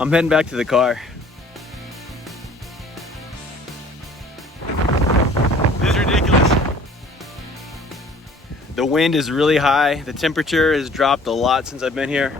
I'm heading back to the car. This is ridiculous. The wind is really high. The temperature has dropped a lot since I've been here.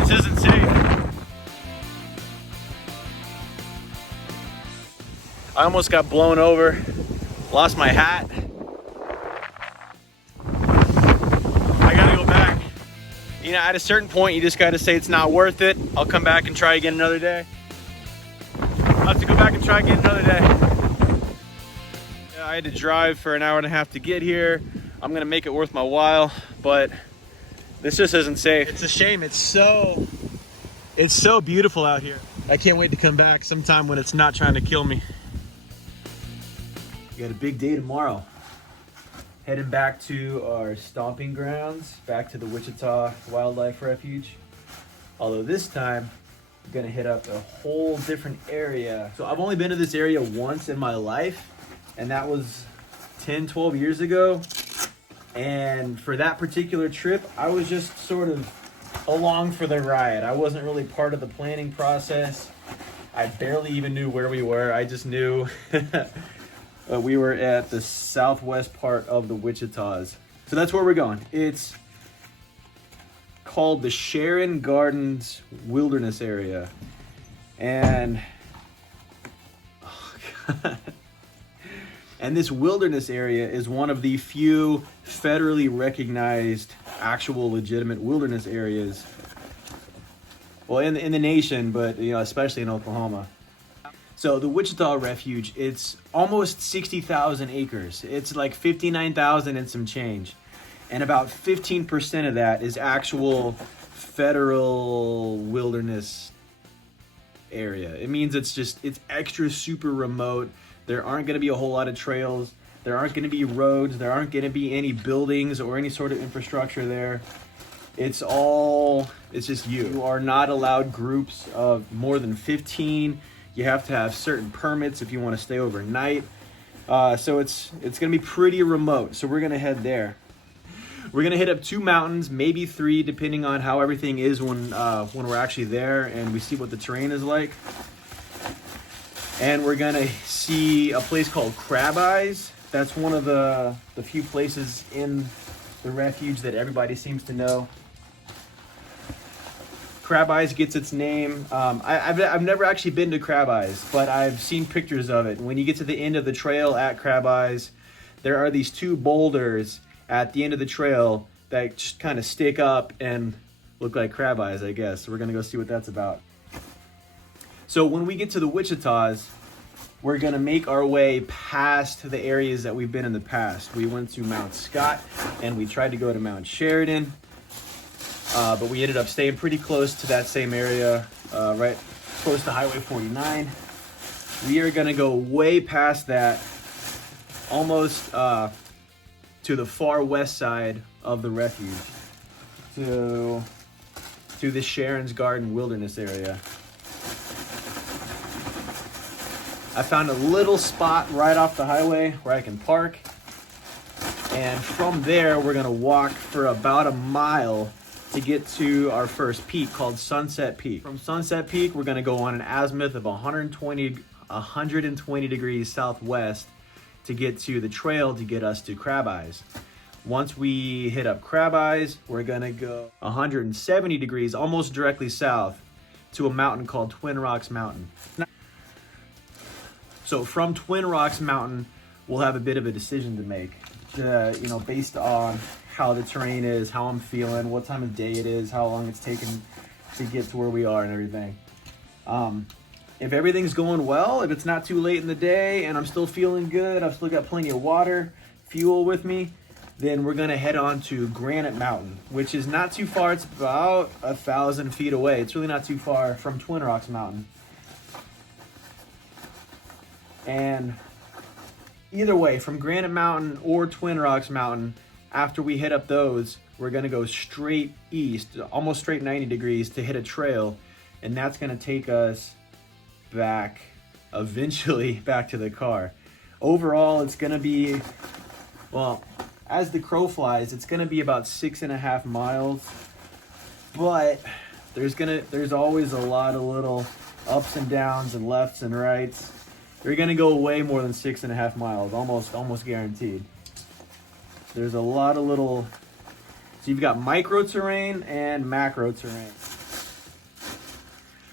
This isn't safe. I almost got blown over. Lost my hat. I gotta go back. You know, at a certain point, you just gotta say it's not worth it. I'll come back and try again another day. I'll have to go back and try again another day. I had to drive for an hour and a half to get here. I'm gonna make it worth my while, but this just isn't safe. It's a shame. It's so beautiful out here. I can't wait to come back sometime when it's not trying to kill me. We got a big day tomorrow. Heading back to our stomping grounds, back to the Wichita Wildlife Refuge. Although this time, I'm gonna hit up a whole different area. So I've only been to this area once in my life, and that was 10, 12 years ago. And for that particular trip, I was just sort of along for the ride. I wasn't really part of the planning process. I barely even knew where we were. I just knew we were at the southwest part of the Wichitas. So that's where we're going. It's called the Sharon Gardens Wilderness Area. And and this wilderness area is one of the few federally recognized actual legitimate wilderness areas, well, in the nation, but you know, especially in Oklahoma. So the Wichita Refuge, it's almost 60,000 acres. It's like 59,000 and some change. And about 15% of that is actual federal wilderness area. It means it's extra super remote. There aren't gonna be a whole lot of trails. There aren't gonna be roads. There aren't gonna be any buildings or any sort of infrastructure there. It's just you. You are not allowed groups of more than 15. You have to have certain permits if you want to stay overnight. So it's gonna be pretty remote. So we're gonna head there. We're gonna hit up 2 mountains, maybe 3, depending on how everything is when we're actually there and we see what the terrain is like. And we're gonna see a place called Crab Eyes. That's one of the few places in the refuge that everybody seems to know. Crab Eyes gets its name. I've never actually been to Crab Eyes, but I've seen pictures of it. When you get to the end of the trail at Crab Eyes, there are these 2 boulders at the end of the trail that just kind of stick up and look like crab eyes, I guess. So we're gonna go see what that's about. So when we get to the Wichitas, we're gonna make our way past the areas that we've been in the past. We went to Mount Scott and we tried to go to Mount Sheridan. But we ended up staying pretty close to that same area, right close to Highway 49. We are gonna go way past that, almost to the far west side of the refuge, to the Sharon's Garden Wilderness Area. I found a little spot right off the highway where I can park. And from there, we're gonna walk for about a mile to get to our first peak called Sunset Peak. From Sunset Peak, we're gonna go on an azimuth of 120 degrees southwest to get to the trail to get us to Crab Eyes. Once we hit up Crab Eyes, we're gonna go 170 degrees, almost directly south, to a mountain called Twin Rocks Mountain. So from Twin Rocks Mountain, we'll have a bit of a decision to make, you know, based on how the terrain is, how I'm feeling, what time of day it is, how long it's taken to get to where we are and everything. If everything's going well, if it's not too late in the day and I'm still feeling good, I've still got plenty of water, fuel with me, then we're gonna head on to Granite Mountain, which is not too far. It's about 1,000 feet away. It's really not too far from Twin Rocks Mountain. And either way, from Granite Mountain or Twin Rocks Mountain, after we hit up those, we're gonna go straight east, almost straight 90 degrees to hit a trail, and that's gonna take us back, eventually back to the car. Overall, it's gonna be, well, as the crow flies, it's gonna be about 6.5 miles. but there's always a lot of little ups and downs and lefts and rights. You're gonna go way more than 6.5 miles, almost guaranteed. There's a lot of little, so you've got micro terrain and macro terrain.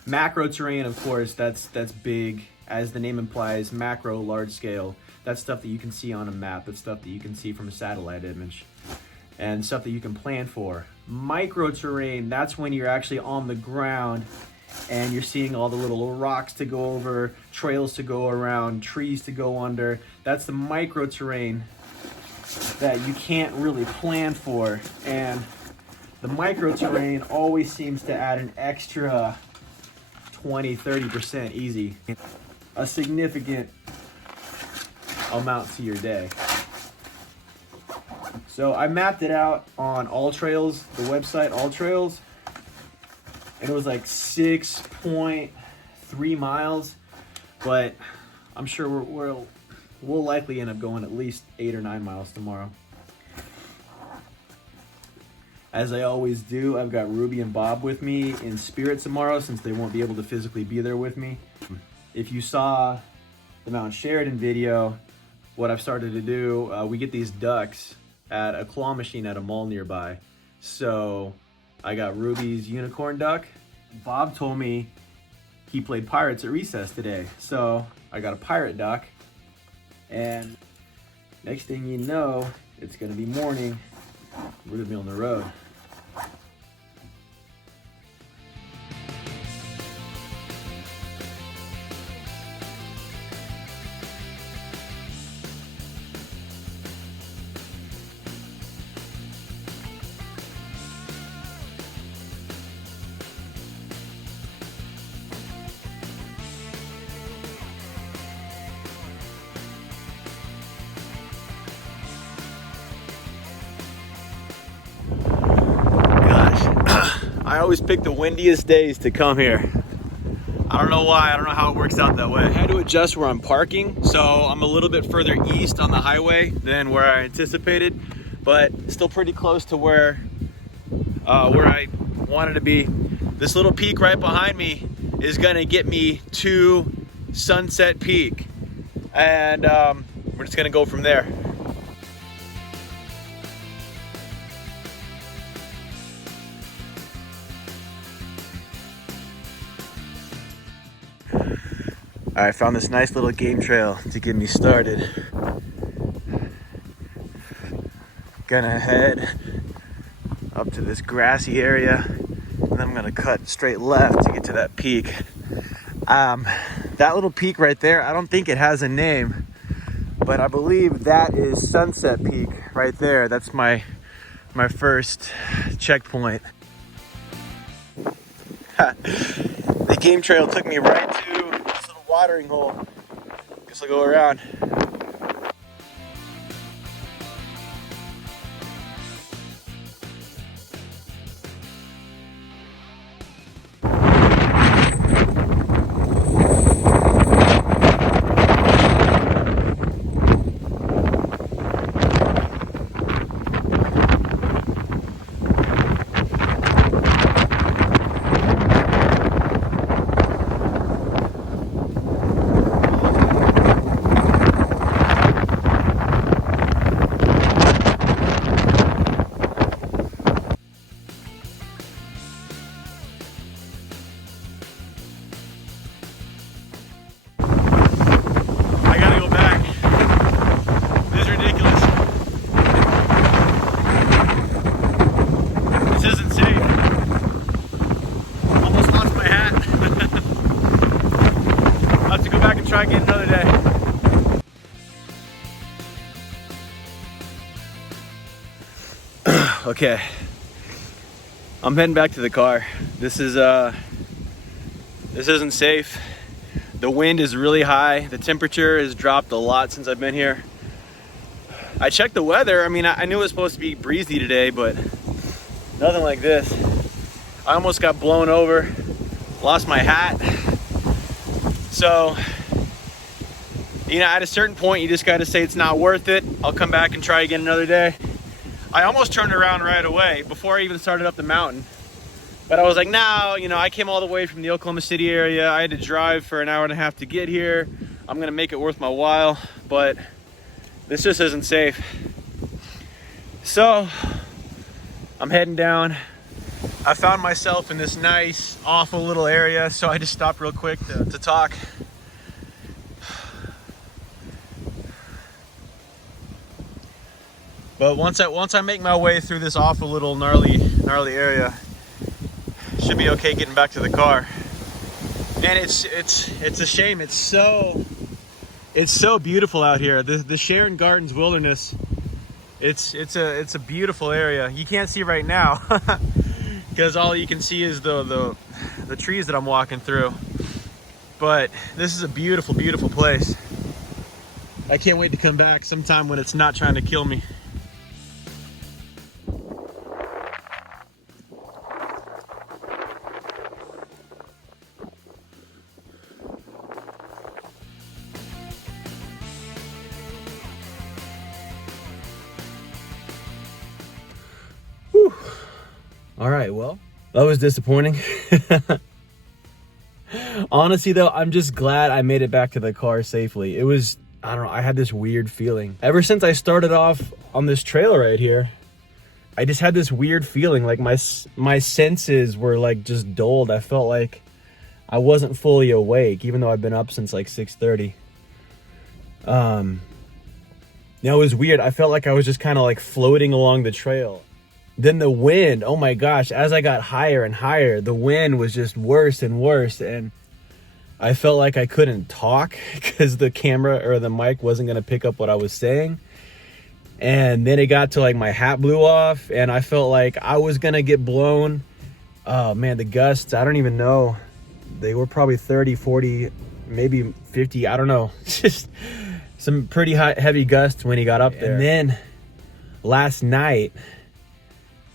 Macro terrain, of course, that's big, as the name implies, macro, large scale. That's stuff that you can see on a map. That's stuff that you can see from a satellite image, and stuff that you can plan for. Micro terrain, that's when you're actually on the ground and you're seeing all the little rocks to go over, trails to go around, trees to go under. That's the micro terrain that you can't really plan for. And the micro terrain always seems to add an extra 20-30% easy, a significant amount to your day. So I mapped it out on All Trails, the website All Trails, and it was like 6.3 miles, but I'm sure we'll likely end up going at least 8 or 9 miles tomorrow. As I always do, I've got Ruby and Bob with me in spirit tomorrow, since they won't be able to physically be there with me. If you saw the Mount Sheridan video, what I've started to do, we get these ducks at a claw machine at a mall nearby. So I got Ruby's unicorn duck. Bob told me he played pirates at recess today. So I got a pirate duck. And next thing you know, it's gonna be morning. We're gonna be on the road. I always pick the windiest days to come here. I don't know why, I don't know how it works out that way. I had to adjust where I'm parking, so I'm a little bit further east on the highway than where I anticipated, but still pretty close to where I wanted to be. This little peak right behind me is gonna get me to Sunset Peak, and we're just gonna go from there. I found this nice little game trail to get me started. Gonna head up to this grassy area, and then I'm gonna cut straight left to get to that peak. That little peak right there, I don't think it has a name, but I believe that is Sunset Peak right there. That's my first checkpoint. The game trail took me right to watering hole. Guess I'll go around. Try again another day. Okay, I'm heading back to the car. This isn't safe. The wind is really high. The temperature has dropped a lot since I've been here. I checked the weather. I mean, I knew it was supposed to be breezy today, but nothing like this. I almost got blown over, lost my hat. So, you know, at a certain point, you just got to say it's not worth it. I'll come back and try again another day. I almost turned around right away before I even started up the mountain. But I was like, no, you know, I came all the way from the Oklahoma City area. I had to drive for an hour and a half to get here. I'm gonna make it worth my while, but this just isn't safe. So I'm heading down. I found myself in this nice, awful little area, so I just stopped real quick to talk. But once I make my way through this awful little gnarly area, should be okay getting back to the car. And it's a shame. It's so beautiful out here. The Sharon Gardens Wilderness. It's a beautiful area. You can't see right now because all you can see is the trees that I'm walking through. But this is a beautiful, beautiful place. I can't wait to come back sometime when it's not trying to kill me. Whew. All right, well, that was disappointing. Honestly though, I'm just glad I made it back to the car safely. It was, I don't know, I had this weird feeling. Ever since I started off on this trail right here, I just had this weird feeling, like my senses were like just dulled. I felt like I wasn't fully awake, even though I've been up since like 6:30. It was weird. I felt like I was just kind of like floating along the trail. Then the wind, oh my gosh, as I got higher and higher, the wind was just worse and worse. And I felt like I couldn't talk because the camera or the mic wasn't going to pick up what I was saying. And then it got to like my hat blew off and I felt like I was going to get blown. Oh man, the gusts, I don't even know. They were probably 30, 40, maybe 50. I don't know. Just some pretty heavy gusts when he got up there. And then last night,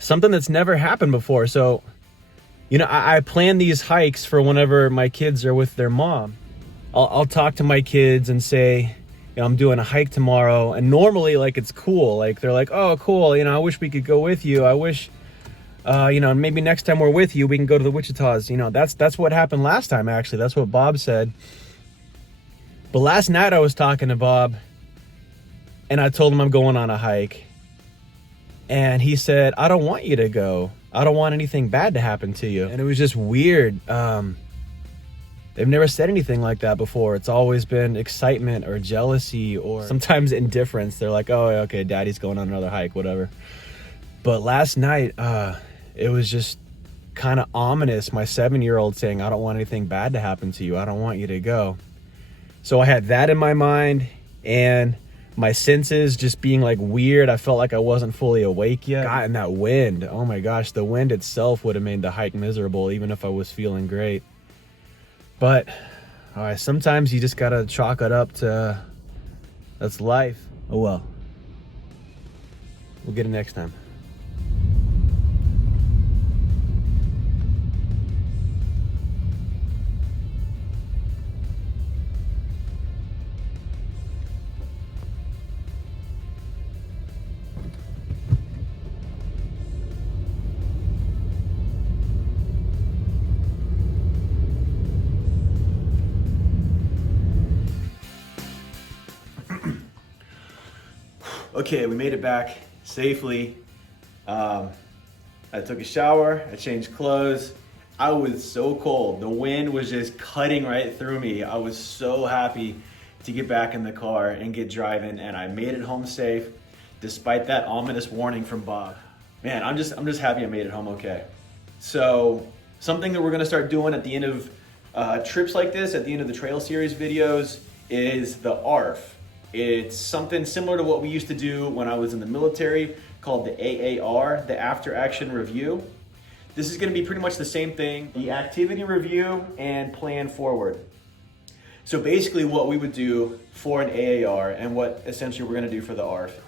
something that's never happened before. So, you know, I plan these hikes for whenever my kids are with their mom. I'll talk to my kids and say, you know, I'm doing a hike tomorrow. And normally, like, it's cool. Like, they're like, oh, cool. You know, I wish we could go with you. I wish, you know, maybe next time we're with you, we can go to the Wichitas. You know, that's what happened last time, actually. That's what Bob said. But last night I was talking to Bob and I told him I'm going on a hike. And he said, I don't want you to go. I don't want anything bad to happen to you. And it was just weird. They've never said anything like that before. It's always been excitement or jealousy or sometimes indifference. They're like, oh, okay, daddy's going on another hike, whatever. But last night, it was just kind of ominous. My 7-year-old saying, I don't want anything bad to happen to you. I don't want you to go. So I had that in my mind and my senses just being like weird. I felt like I wasn't fully awake yet. God, and that wind, oh my gosh, the wind itself would have made the hike miserable even if I was feeling great. But all right, sometimes you just gotta chalk it up to that's life. Oh well, we'll get it next time. Okay, we made it back safely. I took a shower, I changed clothes. I was so cold. The wind was just cutting right through me. I was so happy to get back in the car and get driving, and I made it home safe despite that ominous warning from Bob. Man, I'm just happy I made it home okay. So something that we're gonna start doing at the end of trips like this, at the end of the trail series videos, is the ARF. It's something similar to what we used to do when I was in the military called the AAR, the After Action Review. This is going to be pretty much the same thing, the activity review and plan forward. So basically what we would do for an AAR and what essentially we're going to do for the ARF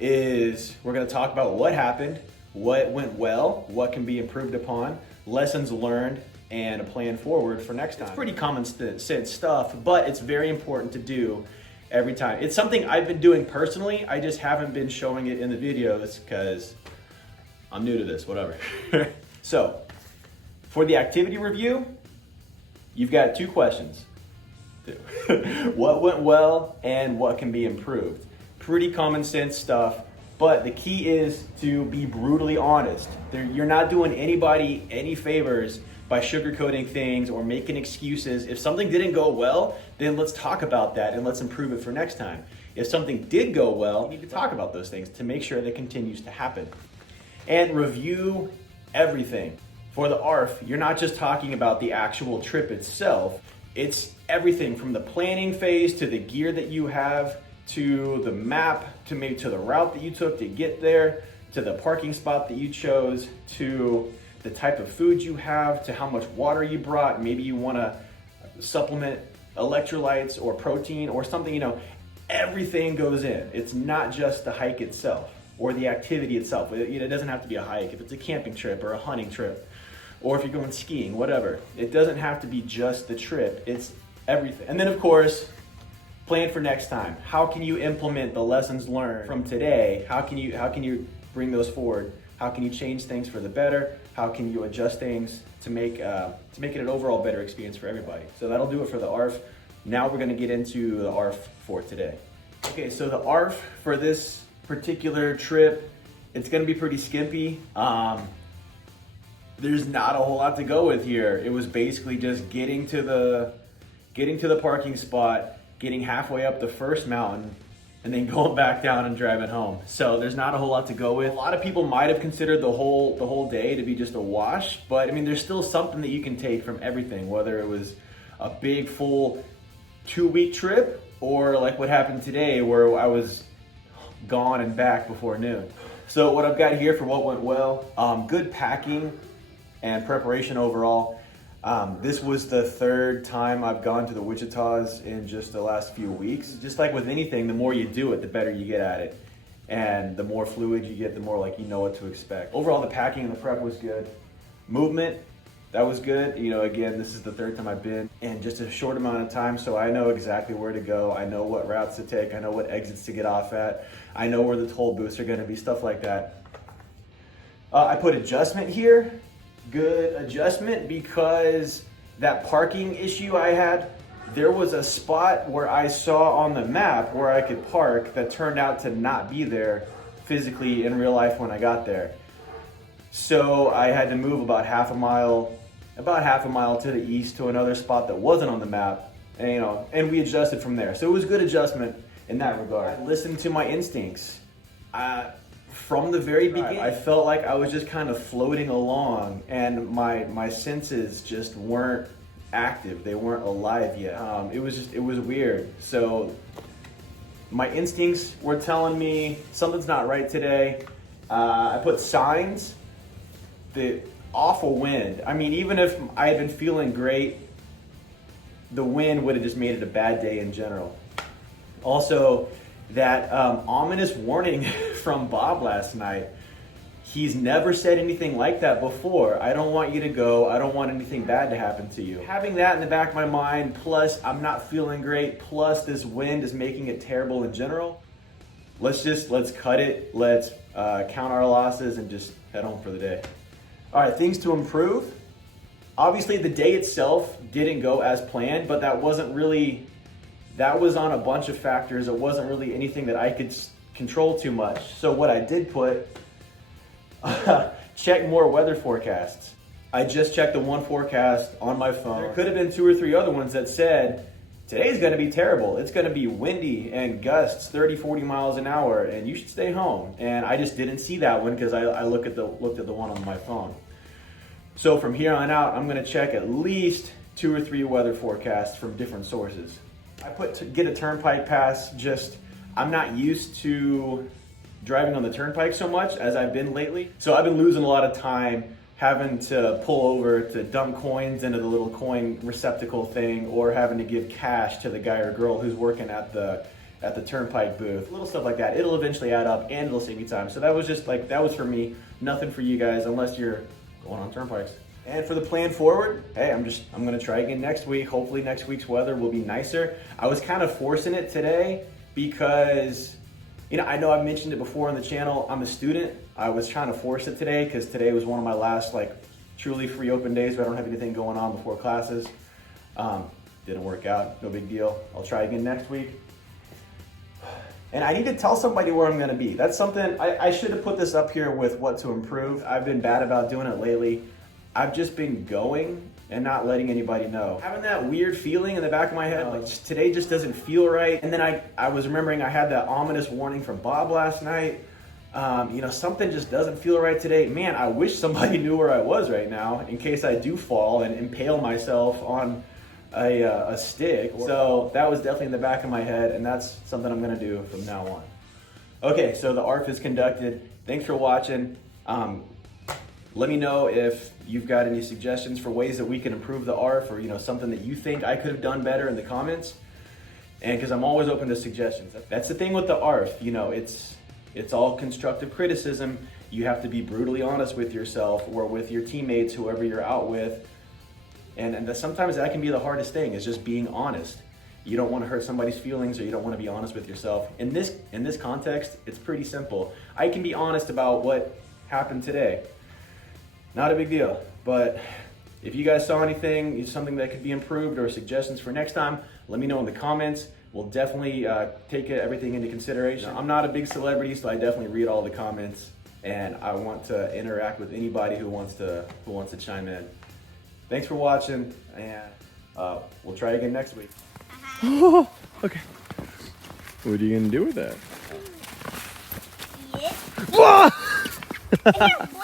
is we're going to talk about what happened, what went well, what can be improved upon, lessons learned, and a plan forward for next time. It's pretty common sense stuff, but it's very important to do every time. It's something I've been doing personally. I just haven't been showing it in the videos because I'm new to this, whatever. So For the activity review, you've got 2 questions. What went well and what can be improved? Pretty common sense stuff, but the key is to be brutally honest. You're not doing anybody any favors by sugarcoating things or making excuses. If something didn't go well, then let's talk about that and let's improve it for next time. If something did go well, you need to talk about those things to make sure that continues to happen. And review everything. For the ARF, you're not just talking about the actual trip itself, it's everything from the planning phase to the gear that you have, to the map, to maybe to the route that you took to get there, to the parking spot that you chose, to the type of food you have, to how much water you brought. Maybe you want to supplement electrolytes or protein or something, you know, everything goes in. It's not just the hike itself or the activity itself. It doesn't have to be a hike. If it's a camping trip or a hunting trip, or if you're going skiing, whatever. It doesn't have to be just the trip, it's everything. And then of course, plan for next time. How can you implement the lessons learned from today? How can you bring those forward? How can you change things for the better? How can you adjust things to make it an overall better experience for everybody? So that'll do it for the ARF. Now we're gonna get into the ARF for today. Okay, so the ARF for this particular trip, it's gonna be pretty skimpy. There's not a whole lot to go with here. It was basically just getting to the parking spot, getting halfway up the first mountain, and then going back down and driving home. So there's not a whole lot to go with. A lot of people might have considered the whole day to be just a wash, but I mean, there's still something that you can take from everything, whether it was a big full 2-week trip or like what happened today where I was gone and back before noon. So what I've got here for what went well, good packing and preparation overall. This was the 3rd time I've gone to the Wichitas in just the last few weeks. Just like with anything, the more you do it, the better you get at it. And the more fluid you get, the more like you know what to expect. Overall, the packing and the prep was good. Movement, that was good. You know, again, this is the 3rd time I've been in just a short amount of time, so I know exactly where to go. I know what routes to take. I know what exits to get off at. I know where the toll booths are gonna be, stuff like that. I put adjustment here. Good adjustment, because that parking issue I had, there was a spot where I saw on the map where I could park that turned out to not be there physically in real life when I got there. So I had to move about half a mile to the east to another spot that wasn't on the map, and we adjusted from there. So it was a good adjustment in that regard. I listened to my instincts. From the very beginning, I felt like I was just kind of floating along, and my senses just weren't active. They weren't alive yet. It was weird. So my instincts were telling me something's not right today. I put signs. The awful wind. I mean, even if I had been feeling great, the wind would have just made it a bad day in general. Also, that ominous warning from Bob last night. He's never said anything like that before. I don't want you to go. I don't want anything bad to happen to you. Having that in the back of my mind, plus I'm not feeling great, plus this wind is making it terrible in general. Let's cut it. Let's count our losses and just head home for the day. All right, things to improve. Obviously, the day itself didn't go as planned, but that was on a bunch of factors. It wasn't really anything that I could control too much. So what I did put, check more weather forecasts. I just checked the one forecast on my phone. There could have been 2 or 3 other ones that said, today's gonna be terrible. It's gonna be windy and gusts 30, 40 miles an hour and you should stay home. And I just didn't see that one because I looked at the one on my phone. So from here on out, I'm gonna check at least 2 or 3 weather forecasts from different sources. I put to get a turnpike pass. I'm not used to driving on the turnpike so much as I've been lately. So I've been losing a lot of time having to pull over to dump coins into the little coin receptacle thing, or having to give cash to the guy or girl who's working at the turnpike booth. Little stuff like that. It'll eventually add up and it'll save me time. So that was for me, nothing for you guys unless you're going on turnpikes. And for the plan forward, hey, I'm gonna try again next week. Hopefully next week's weather will be nicer. I was kind of forcing it today because, I know I've mentioned it before on the channel. I'm a student. I was trying to force it today because today was one of my last truly free open days where I don't have anything going on before classes. Didn't work out, no big deal. I'll try again next week. And I need to tell somebody where I'm gonna be. That's something, I should have put this up here with what to improve. I've been bad about doing it lately. I've just been going and not letting anybody know. Having that weird feeling in the back of my head, like today just doesn't feel right. And then I was remembering I had that ominous warning from Bob last night. You know, something just doesn't feel right today. Man, I wish somebody knew where I was right now in case I do fall and impale myself on a stick. So that was definitely in the back of my head, and that's something I'm gonna do from now on. Okay, so the ARF is conducted. Thanks for watching. Let me know if you've got any suggestions for ways that we can improve the ARF, or something that you think I could have done better in the comments. And because I'm always open to suggestions. That's the thing with the ARF, it's all constructive criticism. You have to be brutally honest with yourself or with your teammates, whoever you're out with. And sometimes that can be the hardest thing, is just being honest. You don't want to hurt somebody's feelings, or you don't want to be honest with yourself. In this context, it's pretty simple. I can be honest about what happened today. Not a big deal, but if you guys saw anything, something that could be improved, or suggestions for next time, let me know in the comments. We'll definitely take everything into consideration. I'm not a big celebrity, so I definitely read all the comments, and I want to interact with anybody who wants to chime in. Thanks for watching, and we'll try again next week. Okay. What are you gonna do with that? Yeah.